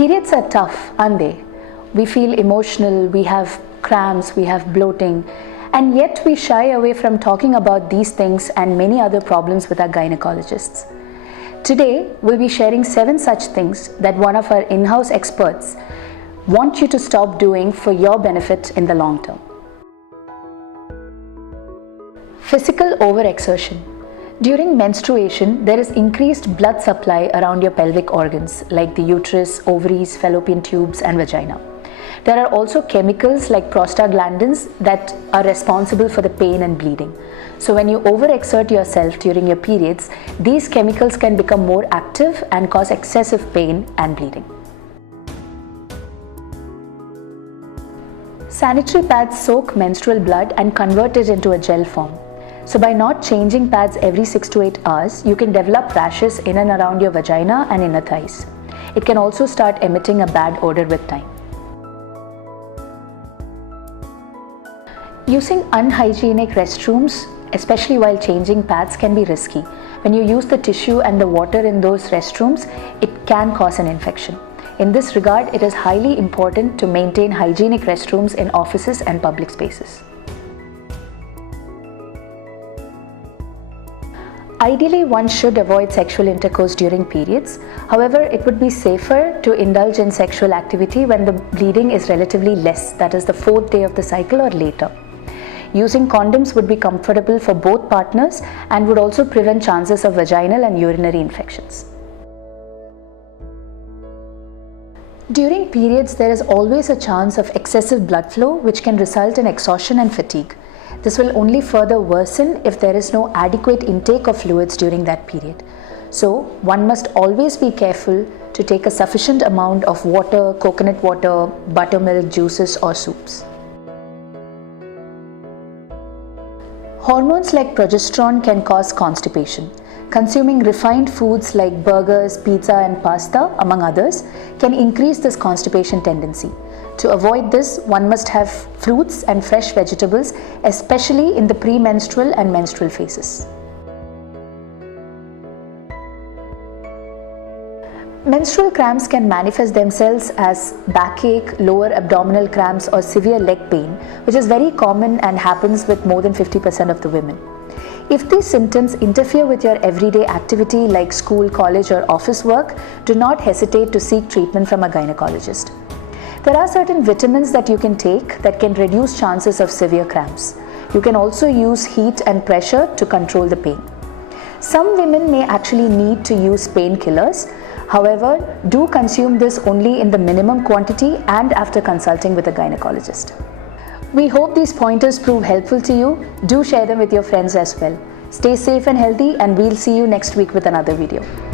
Periods are tough, aren't they? We feel emotional, we have cramps, we have bloating, and yet we shy away from talking about these things and many other problems with our gynecologists. Today, we'll be sharing 7 such things that one of our in-house experts want you to stop doing for your benefit in the long term. Physical overexertion. During menstruation, there is increased blood supply around your pelvic organs like the uterus, ovaries, fallopian tubes, and vagina. There are also chemicals like prostaglandins that are responsible for the pain and bleeding. So when you overexert yourself during your periods, these chemicals can become more active and cause excessive pain and bleeding. Sanitary pads soak menstrual blood and convert it into a gel form. So by not changing pads every 6 to 8 hours, you can develop rashes in and around your vagina and inner thighs. It can also start emitting a bad odor with time. Using unhygienic restrooms, especially while changing pads, can be risky. When you use the tissue and the water in those restrooms, it can cause an infection. In this regard, it is highly important to maintain hygienic restrooms in offices and public spaces. Ideally, one should avoid sexual intercourse during periods. However, it would be safer to indulge in sexual activity when the bleeding is relatively less, that is the 4th day of the cycle or later. Using condoms would be comfortable for both partners and would also prevent chances of vaginal and urinary infections. During periods, there is always a chance of excessive blood flow, which can result in exhaustion and fatigue. This will only further worsen if there is no adequate intake of fluids during that period. So, one must always be careful to take a sufficient amount of water, coconut water, buttermilk, juices or soups. Hormones like progesterone can cause constipation. Consuming refined foods like burgers, pizza and pasta, among others, can increase this constipation tendency. To avoid this, one must have fruits and fresh vegetables, especially in the premenstrual and menstrual phases. Menstrual cramps can manifest themselves as backache, lower abdominal cramps or severe leg pain, which is very common and happens with more than 50% of the women. If these symptoms interfere with your everyday activity like school, college or office work, do not hesitate to seek treatment from a gynecologist. There are certain vitamins that you can take that can reduce chances of severe cramps. You can also use heat and pressure to control the pain. Some women may actually need to use painkillers. However, do consume this only in the minimum quantity and after consulting with a gynecologist. We hope these pointers prove helpful to you. Do share them with your friends as well. Stay safe and healthy, and we'll see you next week with another video.